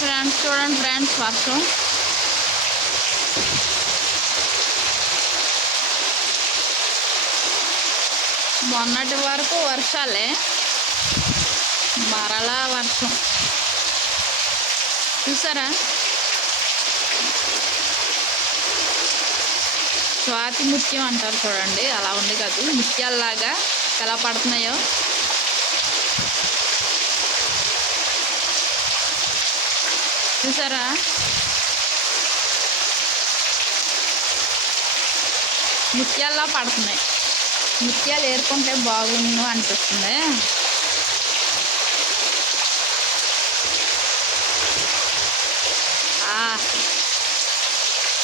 Friends చూడండి friends వర్షం మొన్నటి వరకు వర్షాలే మరలా వర్షం. చూసారా? స్వాతి ముత్యం అంటారు చూడండి అలా ఉంది కాదు. ముత్యాలలాగా ఎలా పడుతున్నాయో. చూసారా? ముత్యాల్లా పడుతున్నాయి. ముత్యాలు ఏరుకుంటే బాగుండు అనిపిస్తుంది.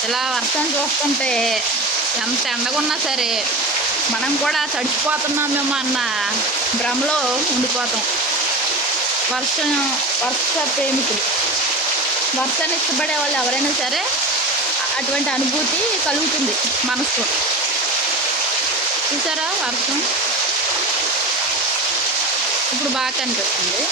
ఇలా వర్షం చూస్తుంటే ఎంత ఎండగున్నా సరే మనం కూడా తడిచిపోతున్నామేమో అన్న భ్రమలో ఉండిపోతాం. వర్షం వర్ష ప్రేమికులు. వర్షాన్ని ఇష్టపడే వాళ్ళు ఎవరైనా సరే అటువంటి అనుభూతి కలుగుతుంది మనసు చూసారా వర్షం ఇప్పుడు బాగా కనిపిస్తుంది.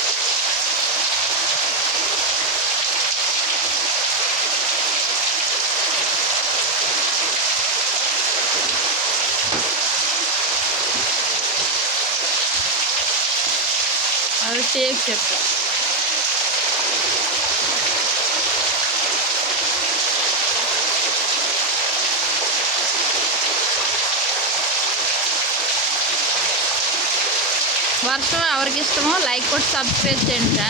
అది టేక్ చెప్తా వర్షం ఎవరికి ఇష్టమో లైక్ కొట్టి సబ్స్క్రైబ్ చేయండి